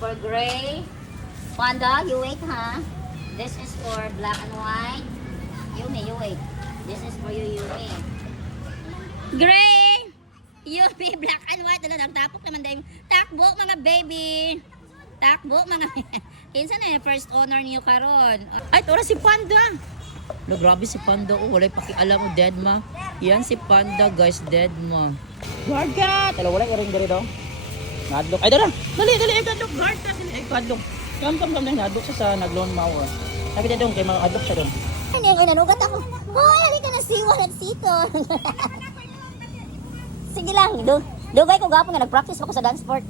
for gray. Panda, you wait, ha? This is for black and white. Yumi, you wait. This is for you, Yumi. Gray! Yumi, black and white. Ano, nagtapok naman dahil. Takbo, mga baby. Takbo, mga... Kinsa na yung first honor niyo karon? Ay, tora si Panda. No, grabe si Panda. Oh, walay pakialam mo, dead ma. Yan si Panda, guys, dead ma. Guarda! Tala, wala i-ring dali daw. Nadlok. Ay, dala! Dali, dali, ay, kadlok. Guarda, sila, ay, kadlok. Kam na, nadlok siya sa naglon mawar. Nakita doon, kay mga adlok siya doon. Ay, nanugat ako. Hoy, halika na siwa at sito. Sige lang, dugay ko gapon nga, nag-practice ako sa dance sport.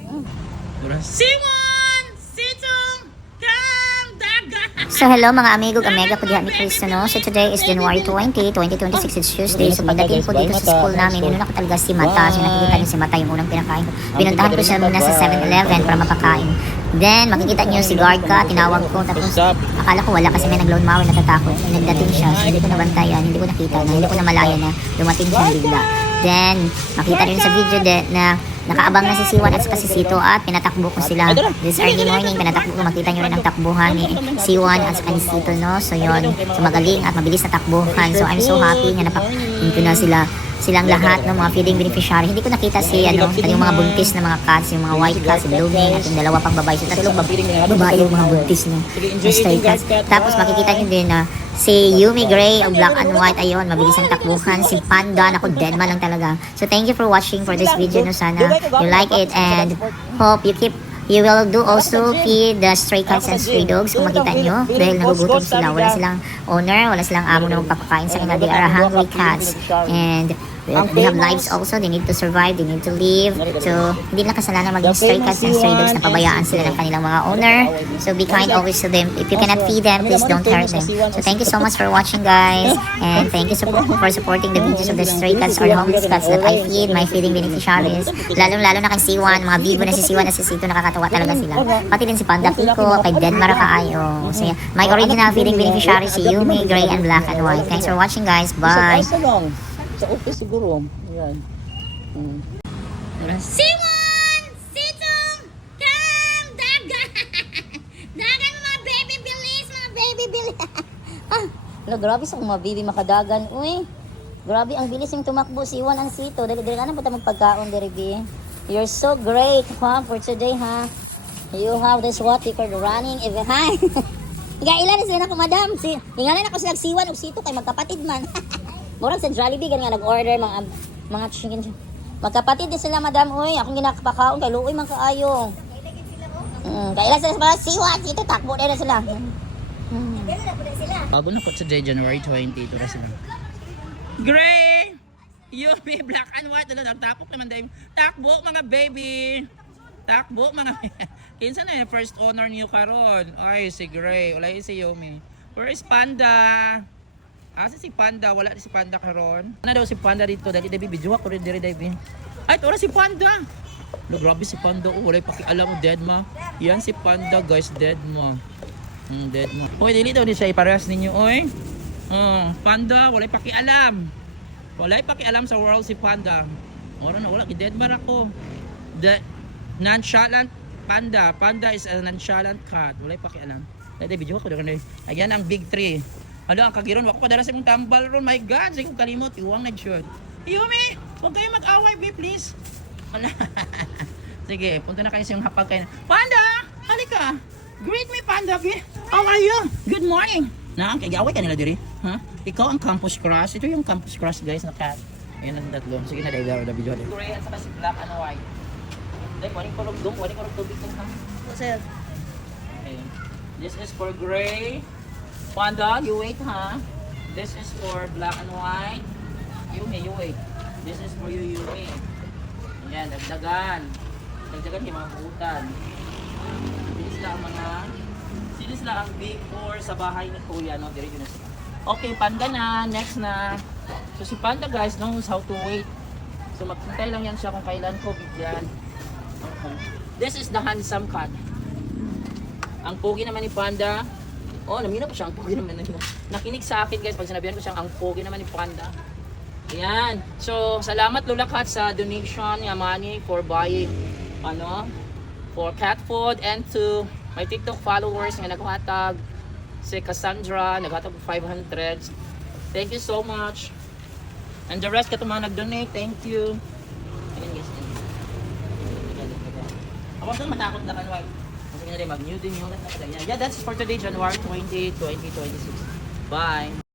Simon! Sitong! Kang! Daga! So hello mga amigo, amega po dihan ni Cristo, no? So today is January 20, 2026, it's Tuesday. So pagdating po dito sa school namin, inuna ko talaga si Mata. So nakikita niyo si Mata, yung unang pinakain ko. Pinuntahan ko siya muna sa 7-Eleven para mapakain. Then makikita niyo si guard ka, tinawag ko. Tapos akala ko wala kasi may nag-loan mawin, natatakot. Nagdating siya, so hindi ko nabantayan, hindi ko nakita, hindi ko namalayan na dumating siya bigla. Then makita niyo sa video na nakaabang na si Siwan at si Sito at pinatakbo ko sila. This early morning, pinatakbo ko. Makita nyo rin ang takbuhan ni Siwan at ni Sito, no? So yun, so magaling at mabilis na takbuhan. So I'm so happy na napakita na silang lahat ng mga feeding beneficiary. Hindi ko nakita si yung mga buntis na mga cats, yung mga white cats, si blooming at yung dalawa pang babae. So tatlong babae yung mga buntis na stray cats. Tapos makikita nyo din na si Yumi Gray, ang black and white, ayun, mabilis ang takbuhan. Si Panda, naku, deadma lang talaga. So thank you for watching for this video, no? Sana you like it and hope you will do also feed the stray cats and stray dogs kung makita nyo dahil nagugutom sila. Wala silang owner, wala silang amo na magpapakain sa kanila. They are hungry cats and they have lives also. They need to survive, they need to live. So hindi lang kasalanan maging stray cats and stray dogs na pabayaan sila ng kanilang mga owner. So be kind always to them. If you cannot feed them, please don't hurt them. So thank you so much for watching, guys, and thank you for supporting the videos of the stray cats or homeless cats that I feed, my feeding beneficiaries. Lalo na kay Siwan, mga bigo na si Siwan at si Sito, nakakatawa talaga sila. Pati din si Panda Kiko, kay Den Marakaayo. So my original feeding beneficiaries si Yumi, Gray, and Black and White. Thanks for watching, guys. Bye. Sa office siguro. Ayan. Simon! Sitong! Kang! Daga! Dagan mga baby bilis! Mga baby bilis! Grabe sa mga baby makadagan. Uy! Grabe, ang bilis yung tumakbo si Iwan ang Sito. Dali na po tayo magpagkaon, Deribi. You're so great, ha? For today, ha? You have this what you call running event. Hi! Ilan sila na ko, madam. Hingalan ako sila Siwan o Sito kay magkapatid man. Murag sa Jollibee nga nag-order mga chicken. Magkapatid din sila, madam. Uy, akong ginakapakaon kay Luoy man kaayo. Kailan sila sa mga Siwan, Sito, takbo na sila. Bago na ko today, January 20, ito na sila. Gray! Yumi, black and white. Nagtapok naman dahil. Takbo, mga baby! Takbo, mga... Kinsa na yung first honor niyo karon? Ay, si Gray. Wala si Yumi. Where is Panda? Asa si Panda? Wala si Panda karon. Ano daw si Panda dito? Dali, bibidyo ako rin diri, David. Ay, ito si Panda! No, grabe si Panda. Oh, wala pakialam mo, dead ma. Yan si Panda, guys, dead ma. Dead ma. Uy, dili daw ni siya iparehas ninyo, oy. Panda, wala pakialam. Wala pakialam sa world si Panda. Wala, dead ma ako. The nonchalant Panda. Panda is a nonchalant cat. Wala pakialam. Dali, video ako doon. Ayan ang big tree. Ano ang kagiron? Wako padala sa mong tambal ron. My God, sige kong kalimot. Iwang nag-short. Yumi, huwag kayo mag-away, be, please. Wala. Sige, punta na kayo sa yung hapag kayo. Panda! Halika! Greet me, Panda, be. How are you? Good morning. Kaya-away ka nila diri. Ha? Ikaw ang campus crush. Ito yung campus crush, guys, na cat. Ayan ang tatlo. Sige na, dahil na video. Gray at saka si black and white. Dahil, waring kurog doon. Waring kurog tubig doon, ha? Sir. Okay. This is for gray. Panda, you wait, ha? This is for black and white. Yumi, you wait. This is for you, Yumi. Ayan, dagdagan. Dagdagan yung mga kutan. Sila sila ang big four sa bahay ni Kuya, no? Diretso na sila. Okay, Panda na. Next na. So si Panda, guys, knows how to wait. So magpintay lang yan siya kung kailan ko bigyan. Okay. This is the handsome cat. Ang pogi naman ni Panda. Oh, namina pa siya. Ang pogi naman. Nakinig sa akin, guys, pag sinabihan ko siyang ang pogi naman ni Panda. Ayan. So, salamat Lola Cat sa donation, money for buying for cat food, and to my TikTok followers nga naghatag, si Cassandra naghatag og 500. Thank you so much. And the rest kato mga nag-donate, thank you. Ayan guys. Ako doon matakot na kanwag. Kasi nga rin mag-new din yung yeah, that's for today, January 20, 2026. Bye.